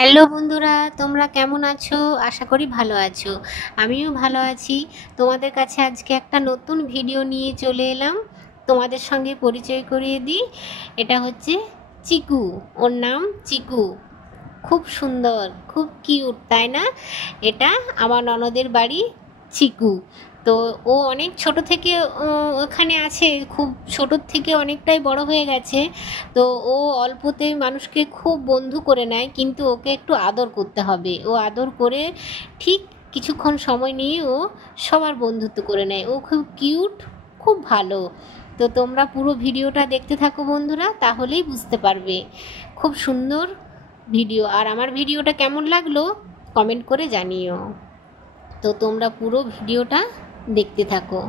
Hello বন্ধুরা, তোমরা কেমন আছো? আশা করি ভালো আছো। আমিও ভালো আছি। তোমাদের কাছে আজকে একটা নতুন ভিডিও নিয়ে চলে এলাম। তোমাদের সঙ্গে পরিচয় করিয়ে দিই। এটা হচ্ছে চিকু। ওর নাম চিকু। খুব সুন্দর, খুব কিউট, তাই না? এটা আমার ননদের বাড়ি চিকু। তো ও অনেক ছোট থেকে ওখানে আছে, খুব ছোটোর থেকে অনেকটাই বড় হয়ে গেছে। তো ও অল্পতেই মানুষকে খুব বন্ধু করে নেয়, কিন্তু ওকে একটু আদর করতে হবে। ও আদর করে ঠিক কিছুক্ষণ সময় নিয়ে ও সবার বন্ধুত্ব করে নেয়। ও খুব কিউট, খুব ভালো। তো তোমরা পুরো ভিডিওটা দেখতে থাকো বন্ধুরা, তাহলেই বুঝতে পারবে। খুব সুন্দর ভিডিও। আর আমার ভিডিওটা কেমন লাগলো কমেন্ট করে জানিও। তো তোমরা পুরো ভিডিওটা দেখতে থাকো।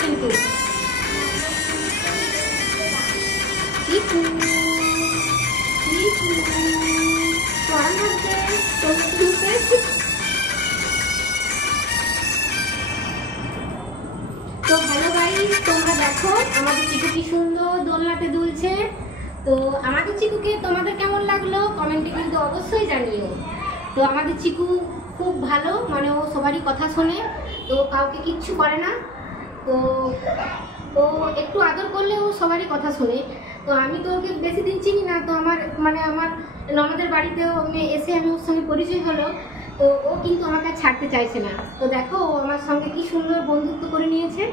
কিন্তু তো হ্যালো গাইস, তোমরা দেখো আমাদের চিকু কি সুন্দর দোলনাতে দুলছে। তো আমাদের চিকুকে তোমাদের কেমন লাগলো কমেন্টে কিন্তু অবশ্যই জানিও। তো আমাদের চিকু খুব ভালো, মানে ও সবারই কথা শোনে, তো কাউকে কিচ্ছু করে না। তো ও একটু আদর করলে ও সবারই কথা শোনে। তো আমি তো ওকে বেশি দিন চিনি না, তো আমার ননদের বাড়িতেও এসে আমি ওর সঙ্গে পরিচয় হলো। তো ও কিন্তু আমাকে ছাড়তে চাইছে না। তো দেখো ও আমার সঙ্গে কি সুন্দর বন্ধুত্ব করে নিয়েছে।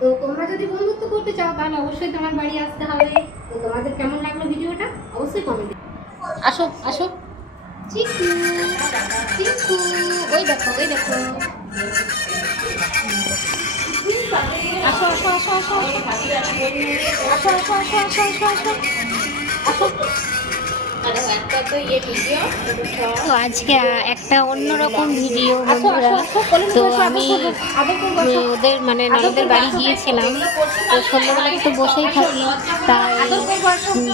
তো তোমরা যদি বন্ধুত্ব করতে চাও তাহলে অবশ্যই তোমার বাড়ি আসতে হবে। তো তোমাদের কেমন লাগলো ভিডিওটা অবশ্যই কমেন্টে। আসো আসো চিকু, চিকু, ওই দেখো ওই দেখো। আসো আসো আসো আসো আসো আসো আসো আসো আসো আসো আসো। তো আজকে একটা অন্যরকম ভিডিও বন্ধুরা। তো আমি ওদের ননদের বাড়ি গিয়েছিলাম। তো সন্ধ্যাবেলা একটু বসেই থাকি, তাই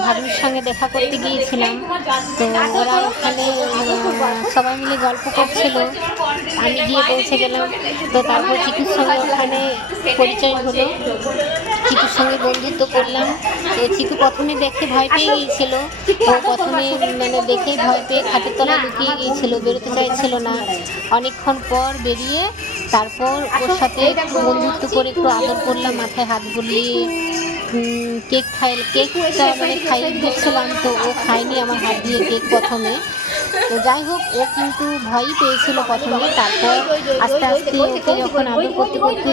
ভাবির সঙ্গে দেখা করতে গিয়েছিলাম। তো ওরা ওখানে সবাই মিলে গল্প করছিল, আমি গিয়ে পৌঁছে গেলাম। তো তারপর চিকুর সঙ্গে ওখানে পরিচয় হলো, চিকুর সঙ্গে বন্ধুত্ব করলাম। তো চিকু প্রথমে দেখে ভয় পেয়ে গিয়েছিল। ও প্রথমে দেখে ভয় পেয়ে খাটের তলায় লুকিয়ে গিয়েছিল, বেরোতে চাইছিল না। অনেকক্ষণ পর বেরিয়ে তারপর ওর সাথে বন্ধুত্ব করে একটু আদর করলাম, মাথায় হাত বুলিয়ে কেকটা খাইয়ে দিচ্ছিলাম। তো ও খায়নি আমার হাত দিয়ে কেক প্রথমে। তো যাই হোক, ও কিন্তু ভয়ই পেয়েছিল প্রথমে। তারপর আস্তে আস্তে ওকে যখন আদর করতে করতে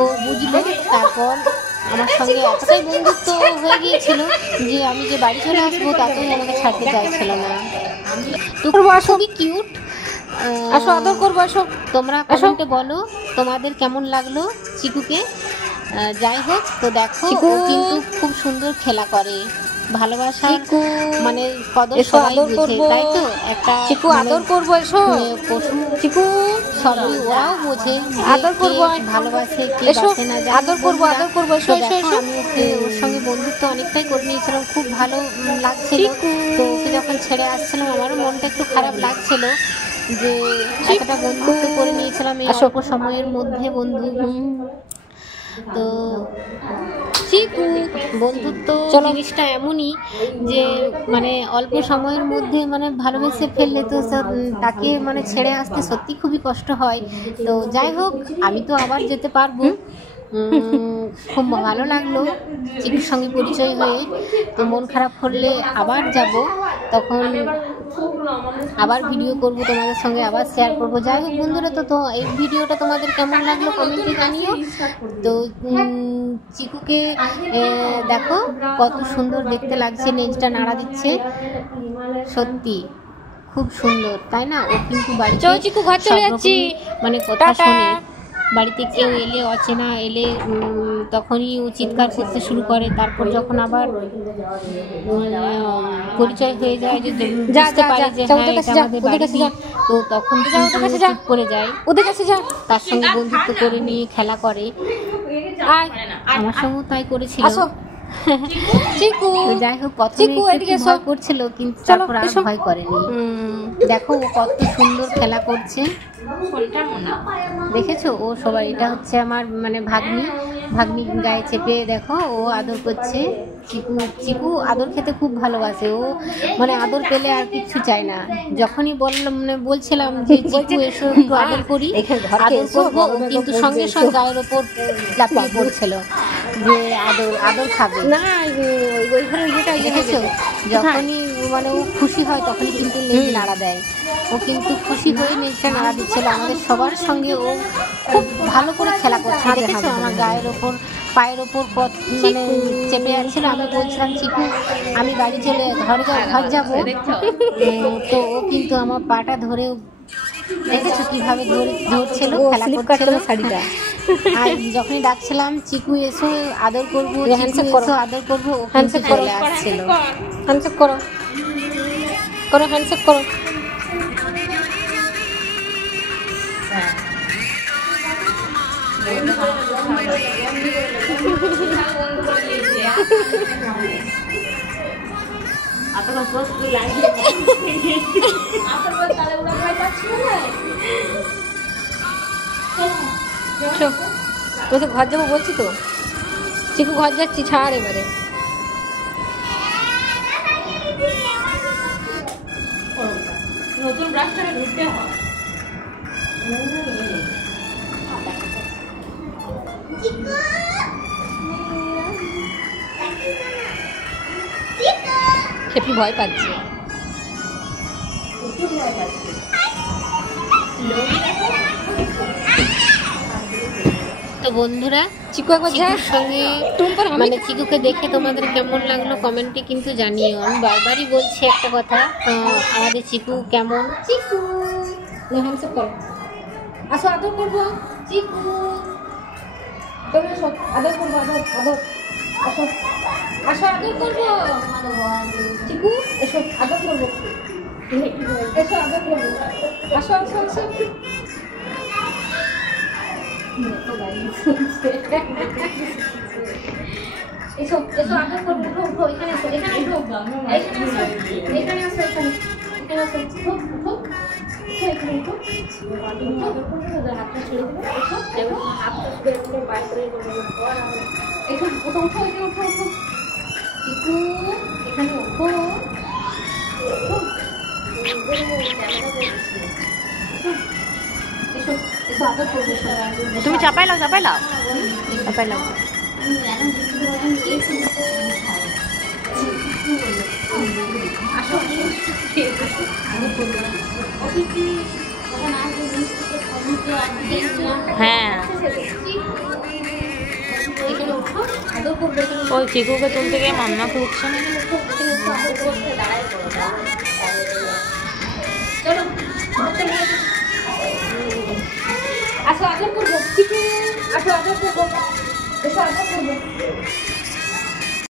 ও বুঝলো, তারপর আমার সঙ্গে এতটাই বন্ধুত্ব হয়ে গিয়েছিল যে আমি যে বাড়ি চলে আসবো তাতেই আমাকে ছাড়তে চাইছিল না। তো খুবই কিউট। আসো আদর করবো, আসো। তোমরা কমেন্টে বলো তোমাদের কেমন লাগলো চিকুকে। যাই হোক, তো দেখো ও কিন্তু খুব সুন্দর খেলা করে, ভালোবাসা কদর সবাই বোঝে, তাই তো? একটা চিকু আদর করবো, এসো। পশু চিকু সবই ওরাও বোঝে, আদর করবো, ভালোবাসে কে বাসে না, আদর করবো আদর করবো, এসো এসো এসো। আমি ওর সঙ্গে বন্ধুত্ব অনেকটাই করে নিয়েছিলাম, খুব ভালো লাগছিল। তো ওকে যখন ছেড়ে আসছিলাম আমারও মনটা একটু খারাপ লাগছিল যে একটা বন্ধুত্ব করে নিয়েছিলাম এই অল্প সময়ের মধ্যে বন্ধু। তো চিকু বন্ধুত্ব জিনিসটা এমনই যে অল্প সময়ের মধ্যে ভালোবেসে ফেললে তো তাকে ছেড়ে আসতে সত্যি খুবই কষ্ট হয়। তো যাই হোক, আমি তো আবার যেতে পারবো। খুব ভালো লাগলো চিকুর সঙ্গে পরিচয় হয়ে। তো মন খারাপ করলে আবার যাব, তখন আবার ভিডিও করব তোমাদের সঙ্গে, আবার শেয়ার করব। যাই হোক বন্ধুরা, তো এই ভিডিওটা তোমাদের কেমন লাগলো কমেন্টে জানিও। তো চিকুকে দেখো কত সুন্দর দেখতে লাগছে, নেজটা নাড়া দিচ্ছে, সত্যি খুব সুন্দর, তাই না? ও কিন্তু বাড়িতে চিকু ঘর চলে যাচ্ছি মানে কথা শোনে, বাড়িতে কেউ এলে অচেনা এলে তখনই ও চিৎকার করতে শুরু করে। তারপর যখন আবার পরিচয় হয়ে যায় যে বুঝতে পারে যে হ্যাঁ এটা আমাদের বাড়ি, তো তখন চুপ করে যায়, ওদের কাছে যা, তার সঙ্গে বন্ধুত্ব করে নিয়ে খেলা করে। আমার সঙ্গেও তাই করেছিল। চিকু যাই হোক প্রথমে ভয় করছিল, কিন্তু তারপর আর ভয় করেনি। দেখো ও কত সুন্দর খেলা করছে, দেখেছো? ও সবাই, এটা হচ্ছে আমার মানে ভাগ্নি গায়ে চেপে দেখো ও আদর করছে। চিকু আদর খেতে খুব ভালোবাসে, ও মানে আদর পেলে আর কিছু চায় না। যখনই বলছিলাম যে চিকু এসো একটু আদর করি, আদর করবো, ও কিন্তু সঙ্গে সঙ্গে গায়ের ওপর লাফিয়ে পড়ছিল যে আদর খাবে না। দেখেছো? যখনই মানে ও খুশি হয় তখনই কিন্তু নেজ নাড়া দেয়। ও কিন্তু খুশি হয়ে নেজটা নাড়া দিচ্ছিল। আমাদের সবার সঙ্গে ও খুব ভালো করে খেলা করছে। দেখেছো? আমার গায়ের ওপর পায়ের ওপর মানে চেপে যাচ্ছিল। আমি বলছিলাম চিকু আমি বাড়ি চলে ঘর যাবো, তো ও কিন্তু আমার পাটা ধরে, দেখেছো কিভাবে ধরছিল, খেলা করছিল শাড়িটা। আর যখনই ডাকছিলাম চিকু এসো আদর করবো, আদর করবো, ও হ্যান্ডশেক চলে আসছিল। হ্যান্ডশেক করো, হ্যান্ডশেক করো। তুই তো ঘর যাবো বলছি তো, চিকু ঘর যাচ্ছি, ছাড় এবারে। নতুন রাস্তাটা ঘুরতে হয়। খেপি ভয় পাচ্ছে। তো বন্ধুরা, চিকুর সঙ্গে মানে চিকুকে দেখে তোমাদের কেমন লাগলো কমেন্টে কিন্তু জানিও। আমি বারবারই বলছি একটা কথা, আমাদের চিকু কেমন। চিকু হ্যান্ডশেক করো, আসো আদর করবো। চিকু আদর করবো, আদর আসো আসো আদর করবো। চিকু এসো আদর করবো, এসো আদর করবো, আসো আসো আসো। এসো এসো আদর করবো, উঠো উঠো, এখানে আসো, এখানে উঠো, এখানে আসো, এখানে আসো, এখানে আসো, উঠো উঠো, এখানে উঠো, হাতটা ছেড়ে দেবে, এসো এবং হাতটা শুধু বাইরে করে এসো, উঠো উঠো, এখানে উঠো উঠো। চিকু এখানে উঠো, তুমি চাপাই লাও, চাপাই লাও, চাপাই লাও। হ্যাঁ ওই চিকুকে তুলতে গিয়ে মান্না খুঁজছে। আসো আদর করবো, চিকু আসো আদর করবো, এসো আদর করবো।